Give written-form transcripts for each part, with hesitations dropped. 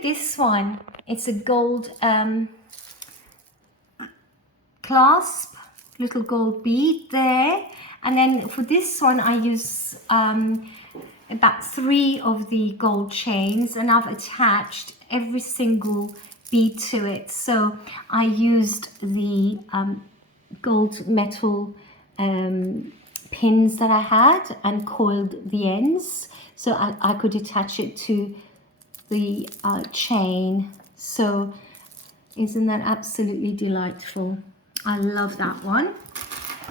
at this one. It's a gold clasp, little gold bead there. And then for this one, I use about 3 of the gold chains, and I've attached every single bead to it. So I used the gold metal pins that I had and coiled the ends so I could attach it to the chain. So isn't that absolutely delightful? I love that one.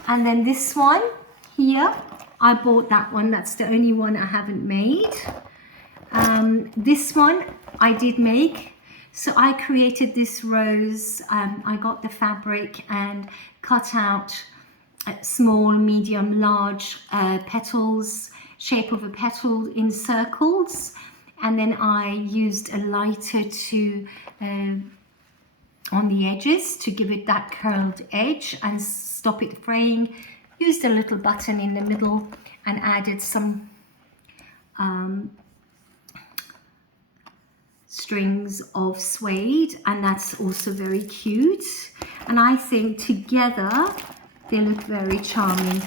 And then this one here, I bought that one. That's the only one I haven't made. This one I did make. So I created this rose. I got the fabric and cut out small, medium, large petals, shape of a petal in circles. And then I used a lighter to on the edges to give it that curled edge and stop it fraying. Used a little button in the middle and added some strings of suede, and that's also very cute. And I think together they look very charming.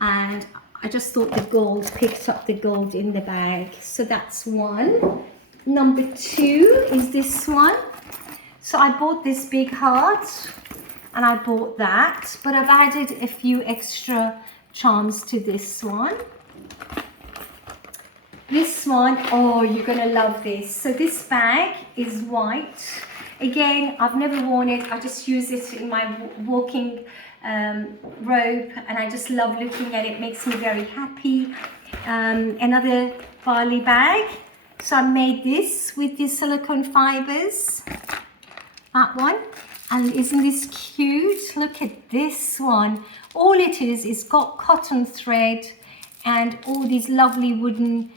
And I just thought the gold, picked up the gold in the bag. So that's one. Number 2 is this one. So I bought this big heart and I bought that, but I've added a few extra charms to this one. This one, oh, you're gonna love this. So this bag is white. Again, I've never worn it. I just use it in my walking robe, and I just love looking at it. Makes me very happy. Another Bali bag. So I made this with these silicone fibers. That one. And isn't this cute? Look at this one. All it is got cotton thread and all these lovely wooden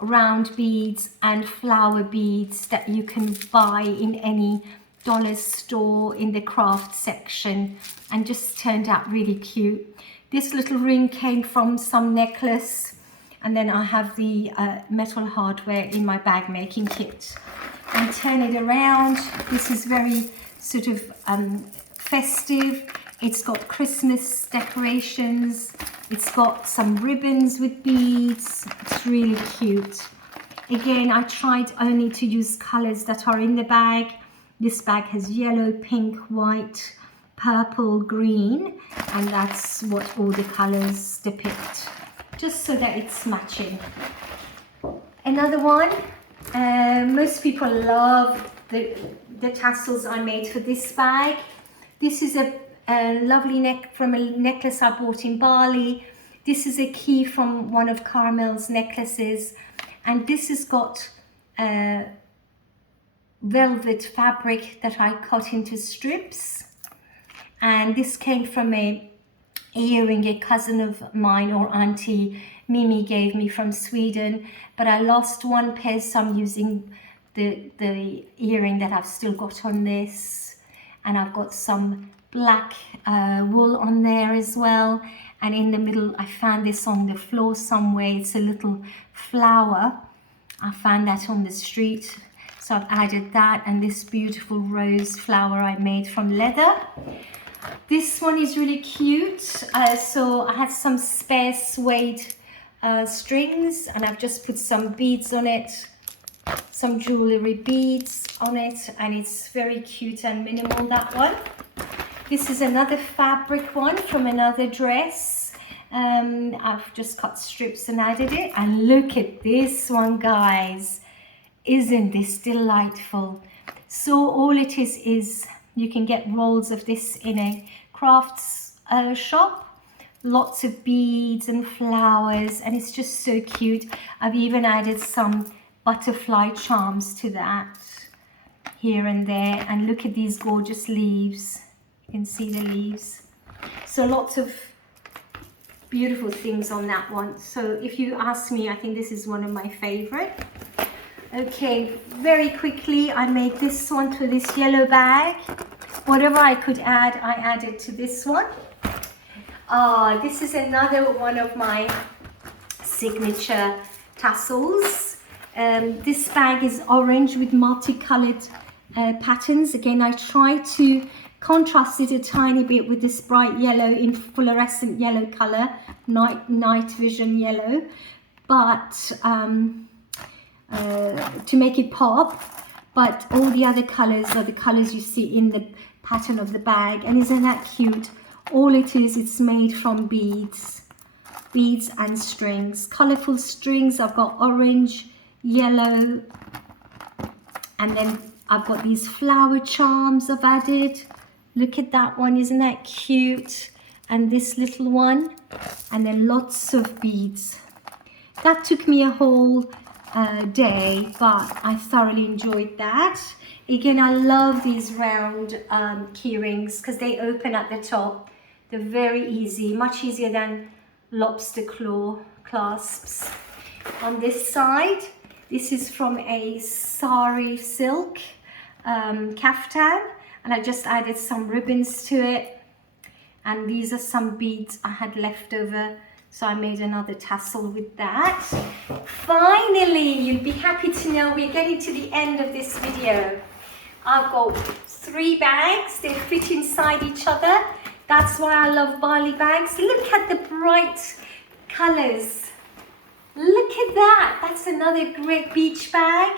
round beads and flower beads that you can buy in any dollar store in the craft section, and just turned out really cute. This little ring came from some necklace, and then I have the metal hardware in my bag making kit. And turn it around. This is very sort of festive. It's got Christmas decorations. It's got some ribbons with beads. It's really cute. Again, I tried only to use colors that are in the bag. This bag has yellow, pink, white, purple, green, and that's what all the colors depict, just so that it's matching. Another one, most people love the tassels I made for this bag. This is a lovely neck from a necklace I bought in Bali. This is a key from one of Carmel's necklaces, and this has got velvet fabric that I cut into strips. And this came from a earring a cousin of mine, or auntie Mimi, gave me from Sweden, but I lost one pair, so I'm using the earring that I've still got on this. And I've got some black wool on there as well, and in the middle I found this on the floor somewhere. It's a little flower. I found that on the street, so I've added that, and this beautiful rose flower I made from leather. This one is really cute. So I had some spare suede strings, and I've just put some beads on it, some jewelry beads on it, and it's very cute and minimal, that one. This is another fabric one from another dress. I've just cut strips and added it, and look at this one, guys. Isn't this delightful? So all it is you can get rolls of this in a crafts shop. Lots of beads and flowers, and it's just so cute. I've even added some butterfly charms to that here and there, and look at these gorgeous leaves. You can see the leaves. So lots of beautiful things on that one. So if you ask me, I think this is one of my favorite. Okay, very quickly, I made this one to this yellow bag. Whatever I could add, I added to this one. This is another one of my signature tassels. This bag is orange with multicolored patterns. Again, I try to contrast it a tiny bit with this bright yellow in fluorescent yellow color, night vision yellow, but to make it pop. But all the other colors are the colors you see in the pattern of the bag. And isn't that cute? All it is, it's made from beads and strings, colorful strings. I've got orange, yellow, and then I've got these flower charms I've added. Look at that one, isn't that cute? And this little one, and then lots of beads. That took me a whole day, but I thoroughly enjoyed that. Again, I love these round key rings because they open at the top. They're very easy, much easier than lobster claw clasps. On this side, this is from a sari silk kaftan, and I just added some ribbons to it. And these are some beads I had left over, so I made another tassel with that. Finally, you'll be happy to know we're getting to the end of this video. I've got 3 bags, they fit inside each other. That's why I love Bali bags. Look at the bright colors. Look at that. That's another great beach bag.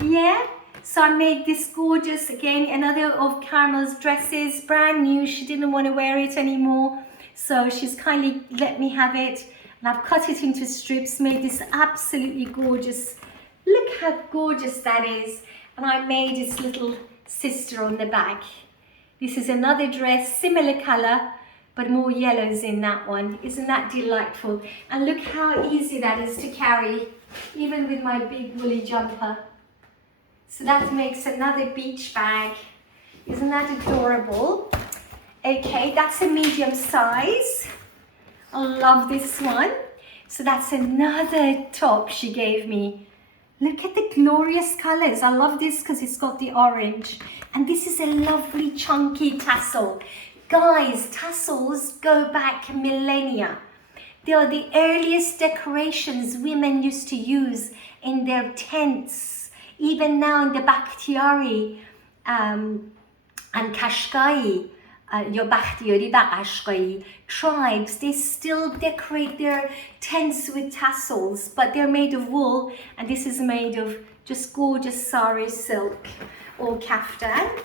Yeah. So I made this gorgeous, again, another of Caramel's dresses, brand new. She didn't want to wear it anymore, so she's kindly let me have it. And I've cut it into strips, made this absolutely gorgeous. Look how gorgeous that is. And I made its little sister on the back. This is another dress, similar color, but more yellows in that one. Isn't that delightful? And look how easy that is to carry, even with my big woolly jumper. So that makes another beach bag. Isn't that adorable? Okay, that's a medium size. I love this one. So that's another top she gave me. Look at the glorious colors. I love this because it's got the orange. And this is a lovely chunky tassel. Guys, tassels go back millennia. They are the earliest decorations women used to use in their tents. Even now in the Bakhtiari and Kashgai, Bakhtiari, Kashgai tribes, they still decorate their tents with tassels, but they're made of wool, and this is made of just gorgeous sari silk or kaftan.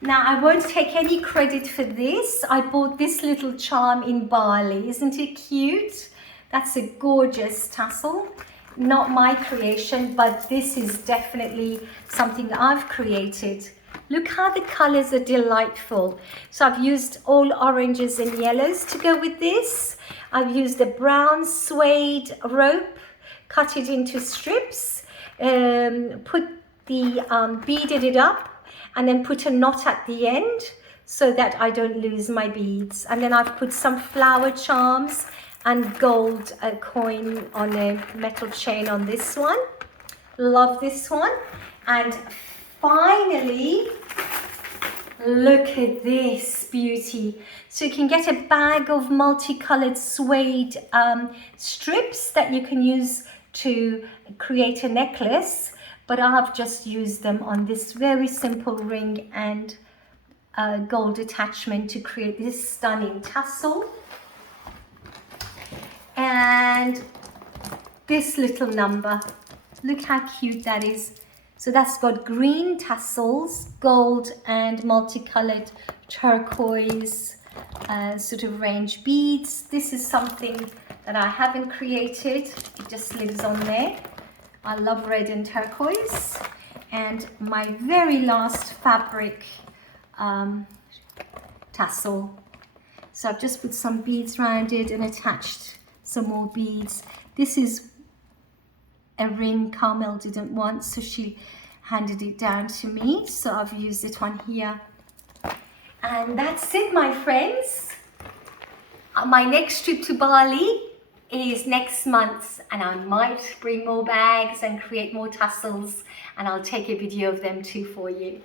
Now, I won't take any credit for this. I bought this little charm in Bali. Isn't it cute? That's a gorgeous tassel. Not my creation, but this is definitely something I've created. Look how the colors are delightful. So I've used all oranges and yellows to go with this. I've used a brown suede rope, cut it into strips, beaded it up, and then put a knot at the end so that I don't lose my beads. And then I've put some flower charms and gold coin on a metal chain on this one. Love this one. And finally, look at this beauty. So you can get a bag of multicolored suede strips that you can use to create a necklace, but I've just used them on this very simple ring and gold attachment to create this stunning tassel. And this little number, look how cute that is. So that's got green tassels, gold and multicolored turquoise sort of range beads. This is something that I haven't created. It just lives on there. I love red and turquoise. And my very last fabric tassel. So I've just put some beads around it and attached some more beads. This is a ring Carmel didn't want, so she handed it down to me. So I've used it on here. And that's it, my friends. My next trip to Bali is next month, and I might bring more bags and create more tassels, and I'll take a video of them too for you.